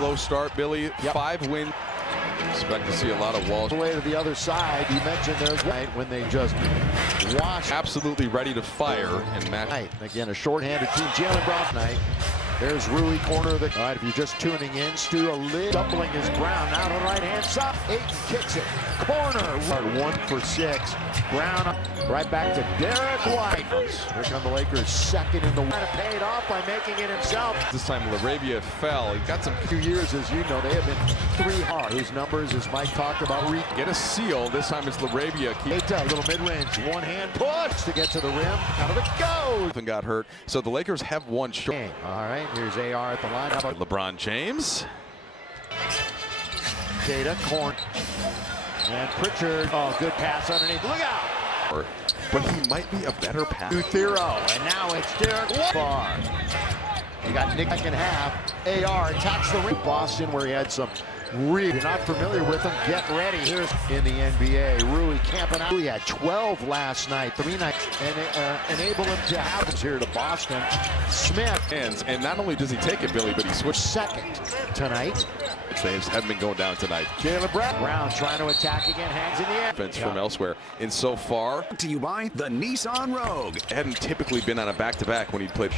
slow start, Billy. 5 wins. Expect to see a lot of walls. Way to the other side. You mentioned there's right when they just wash. Absolutely ready to fire and match. Again, a shorthanded team. Jalen Brown tonight. There's Rui, corner of the. All right, if you're just tuning in, Stu a lid doubling his ground. Now to the right hand side. Ayton kicks it. Corner. 1 for 6. Brown right back to Derek White. Here come the Lakers, second in the win. Paid off by making it himself. This time LaRavia fell. He got some 2 years, as you know, they have been 3 hard. Whose numbers, as Mike talked about, get a steal. This time it's LaRavia. A little mid-range, one-hand push to get to the rim. Out of it goes. And got hurt. So the Lakers have one short. All right, here's AR at the line. How about LeBron James? Data, corn. And Pritchard. Oh, good pass underneath. Look out! But he might be a better pass. And now it's Derek White. You got Nick second half. AR attacks the rim. Boston, where he had some. If you're not familiar with him, get ready. Here's in the NBA. Rui camping out. He had 12 last night, 3 nights, and enable him to have us here to Boston. Smith. And not only does he take it, Billy, but he switched second tonight. Saves haven't been going down tonight. Jalen Brown trying to attack again, hangs in the air. Defense from elsewhere. And so far, to you by the Seasson Rogue. Hadn't typically been on a back-to-back when he played.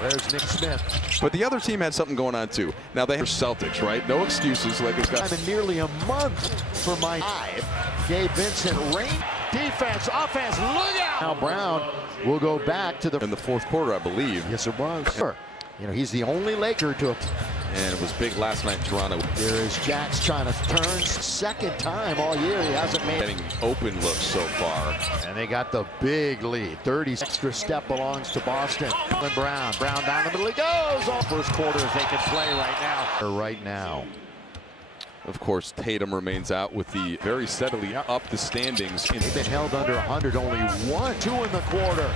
There's Nick Smith. But the other team had something going on too. Now they have Celtics, right? No excuses. Like it's got in nearly a month for my Gabe Vincent, rain defense, offense. Look out! Now Brown will go back to the in the fourth quarter, I believe. Yes, it was. You know, he's the only Laker to. And it was big last night in Toronto. There is Jax trying to turn. Second time all year he hasn't made. Getting open looks so far. And they got the big lead. 30 extra step belongs to Boston. Brown down the middle. He goes. All first quarters they can play right now. Of course, Tatum remains out with the very steadily up the standings. They've been held under 100, only 1-2 in the quarter.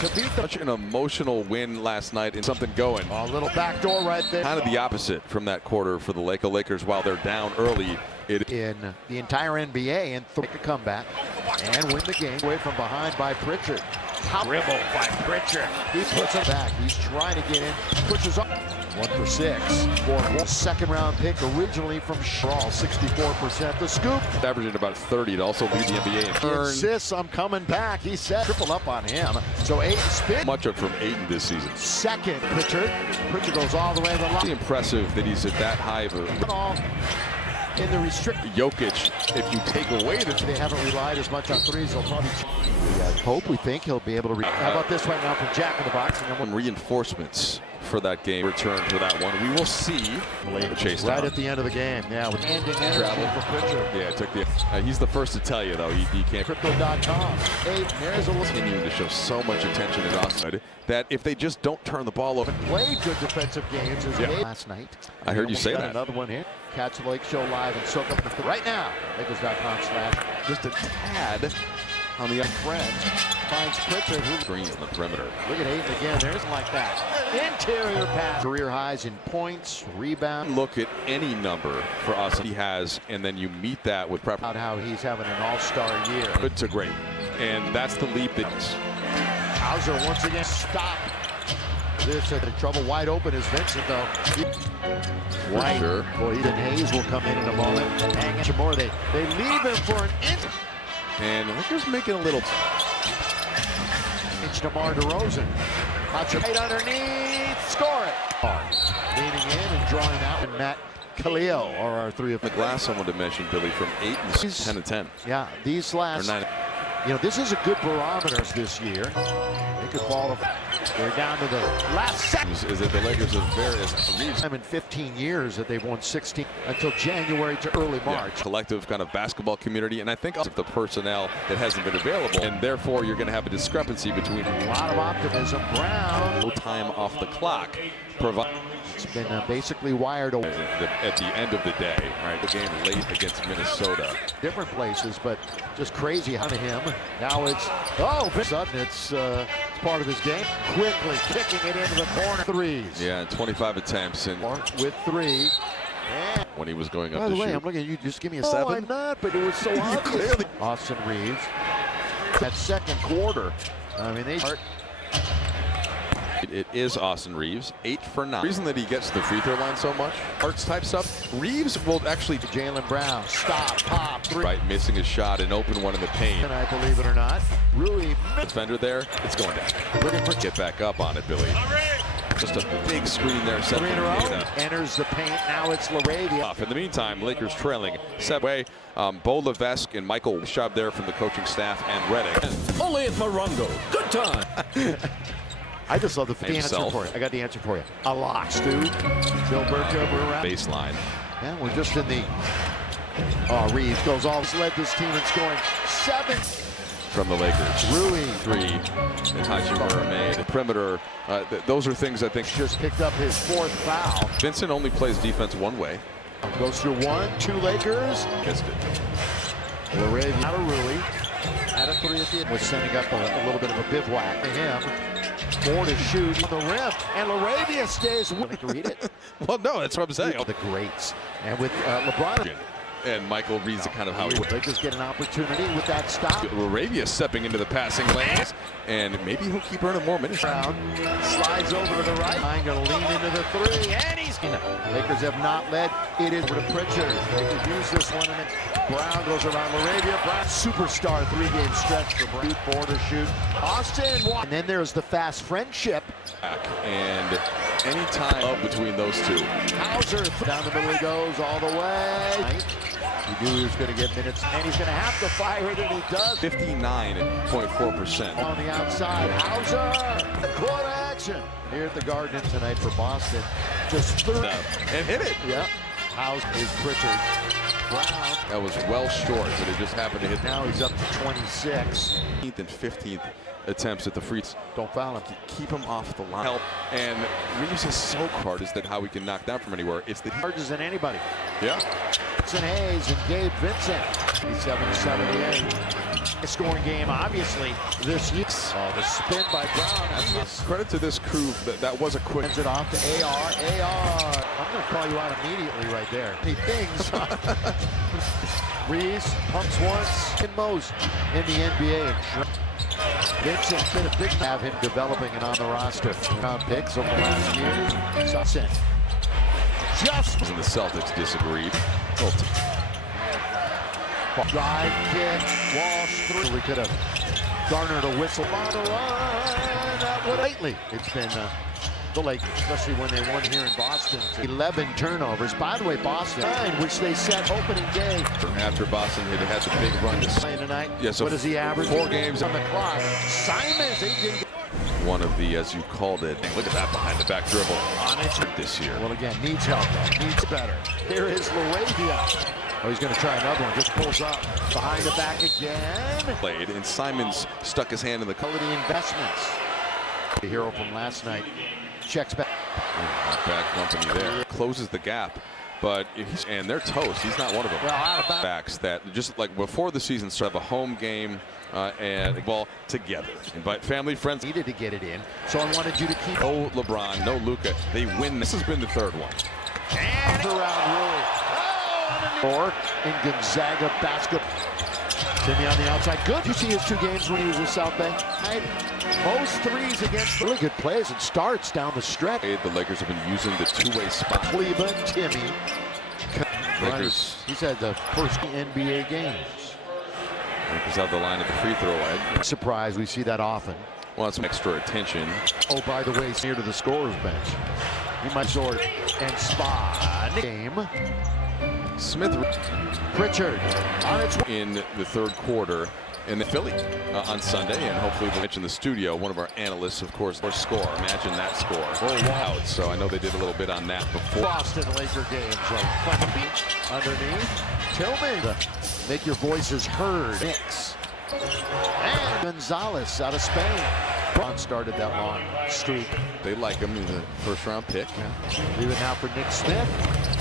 To beat such an emotional win last night and something going. A little backdoor right there. Kind of the opposite from that quarter for the Lakers while they're down early. In the entire NBA and make a comeback and win the game away from behind by Pritchard. Dribble by Pritchard. He puts it back. He's trying to get in. Pushes up. 1 for 6. For second round pick originally from Shaw. 64%. The scoop. Averaging about 30 to also lead the NBA in turn. Insists, I'm coming back. He said triple up on him. So Ayton spin. Much up from Ayton this season. Second Pritchard. Pritchard goes all the way to the line. It's impressive that he's at that high of a. In the restricted Jokic, if you take away they haven't relied as much on threes, they'll probably we think he'll be able to how about this right now from Jack in the box, and then reinforcements for that game return for that one. We will see chase right down. At the end of the game. Yeah, with ending travel for Pritchard. Yeah, it took the he's the first to tell you though he can't. Crypto.com. There's a continuing to show so much attention at Austin that if they just don't turn the ball over. Played good defensive games as last night. I heard you say that. Another one here. Catch the Lake Show live and soak up the right now. Lakers.com/ just a tad on the friends. Finds Pritchard who screens in the perimeter. Look at Ayton again. There's like that. Interior pass. Career highs in points, rebound. Look at any number for us he has, and then you meet that with prep. About how he's having an all-star year. Good to great. And that's the leap that's. Hauser once again stop. This trouble wide open is Vincent though. White. Sure. Boy, Ethan Hayes will come in a moment. Hang it more. They leave him for an inch. And the Lakers making a little. DeMar DeRozan. Right underneath. Score it. Leaning in and drawing out. And Matt Khalil are our 3 of the glass. Someone to mention Billy from 8 and 10 to 10. Yeah, these last. 9. You know, this is a good barometer this year. They could fall. They're down to the last second. Is it the Lakers of various Reeves? Time in 15 years that they've won 16 until January to early March. Collective kind of basketball community, and I think also the personnel that hasn't been available, and therefore you're going to have a discrepancy between. A lot of optimism. Brown. No time off the clock. It's been basically wired away. At the end of the day, right? The game late against Minnesota. Different places, but just crazy on him. Now it's sudden it's part of his game. Quickly kicking it into the corner. Threes. Yeah, 25 attempts and with 3. And when he was going up. By the way, shoot. I'm looking at you. Just give me a 7. I'm not, but it was so obvious. Austin Reeves. That second quarter. I mean, they start. It is Austin Reeves, 8 for 9. The reason that he gets to the free throw line so much, arts type stuff, Reeves will actually Jaylen Brown, stop, pop, three. right, missing a shot, an open one in the paint. And I believe it or not, Rui Defender there, it's going down. Looking for get back up on it, Billy. Just a big screen there. three in a row, enters the paint. Now it's LaRavia. In the meantime, Lakers trailing 7-way. Bo Levesque and Michael shot there from the coaching staff and Reddick. Only at Morongo. Good time. I just love the answer for it. I got the answer for you. A lot, Stu. Gilbert over around. Baseline. Yeah, we're just in the. Oh, Reeves goes off. Led this team in scoring 7 from the Lakers. Rui 3 and Hachimura made. Perimeter. Those are things I think just picked up his 4th foul. Vincent only plays defense one way. Goes through 1, 2 Lakers. Kissed it. LaRavia out of Rui. At a 3 at the end. Was sending up a little bit of a bivouac to him. 4 to shoot on the rim. And LaRavia stays. Want to read it? Well, no, that's what I'm saying. The greats. And with LeBron. And Michael reads kind of how he would. Lakers get an opportunity with that stop. LaRavia stepping into the passing lanes, and maybe he'll keep earning more minutes. Brown slides over to the right. I'm going to lean into the 3, and he's in. Lakers have not led. It is over to Pritchard. They could use this one, and Brown goes around LaRavia. Brown, superstar 3-game stretch for Brown. 4 to shoot. Austin, 1. And then there's the fast friendship. And any time up between those two. Hauser down the middle he goes all the way. He knew he was going to get minutes, and he's going to have to fire it, and he does. 59.4%. On the outside, Hauser, court action. Here at the Garden tonight for Boston. Just 30. And hit it. Yep. Hauser is Pritchard. Brown. That was well short, but it just happened to hit. Now he's up to 26. 15th and 15th attempts at the free. Don't foul him. Keep him off the line. Help. And Reeves is so hard is that how he can knock down from anywhere. It's the Charges than anybody. Yeah. Vincent Hayes and Gabe Vincent. 87-78. A scoring game, obviously, this year. Oh, the spin by Brown. That's credit to this crew. That was a quick. Sends it off to AR. I'm going to call you out immediately right there. He things. Reeves pumps once and most in the NBA. Vincent's been a big have him developing and on the roster. Round picks over the last year. Seasson. Just and the Celtics disagreed. Drive, kick, Walsh through. We could have garnered a whistle on the line. Lately, it's been the Lakers, especially when they won here in Boston. 11 turnovers. By the way, Boston, 9, which they set opening day. After Boston had the big run to playing tonight. Yeah, so what is he average? 4 games on the clock. Simons, one of the, as you called it, look at that behind the back dribble on it this year. Well, again, needs help though. Needs better. Here is LaRavia. Oh, he's going to try another one. Just pulls up behind the back again. Played, and Simons stuck his hand in the quality investments. The hero from last night checks back. Bad company there. Closes the gap, but and they're toast. He's not one of them. Well, out of backs that just like before the season started, have a home game and ball together. Invite family, friends. Needed to get it in, so I wanted you to keep. No LeBron, no Luka. They win. This has been the 3rd one. And around Rui. Or in Gonzaga basketball. Timmy on the outside. Good. You see his 2 games when he was with South Bay. Most 3s against really good plays and starts down the stretch. The Lakers have been using the 2-way spot. Cleveland, Timmy. Lakers. He's had the first NBA games. Lakers have the line at the free throw line. Surprise, we see that often. Want some extra attention. Oh, by the way, he's near to the scorer's bench. He might sort and spot. Game. Smith Pritchard on its way in the 3rd quarter in the Philly on Sunday, and hopefully they'll mention the studio. One of our analysts, of course, or score. Imagine that score. Oh, wow. So I know they did a little bit on that before. Boston Laker games like fun beat underneath. Tillman, make your voices heard. Knicks. And Gonzalez out of Spain. Bron started that long streak. They like him in the 1st round pick. Yeah. Leave it now for Nick Smith.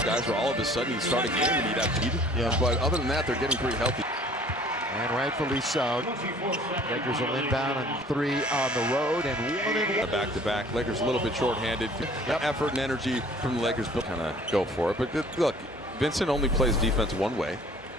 Guys are all of a sudden he'd start a game and he'd have to eat. Yeah. But other than that, they're getting pretty healthy. And rightfully so. Lakers will inbound on 3 on the road and 1-1. Back-to-back. Lakers a little bit short-handed. Yep. Effort and energy from the Lakers. Kind of go for it. But look, Vincent only plays defense one way.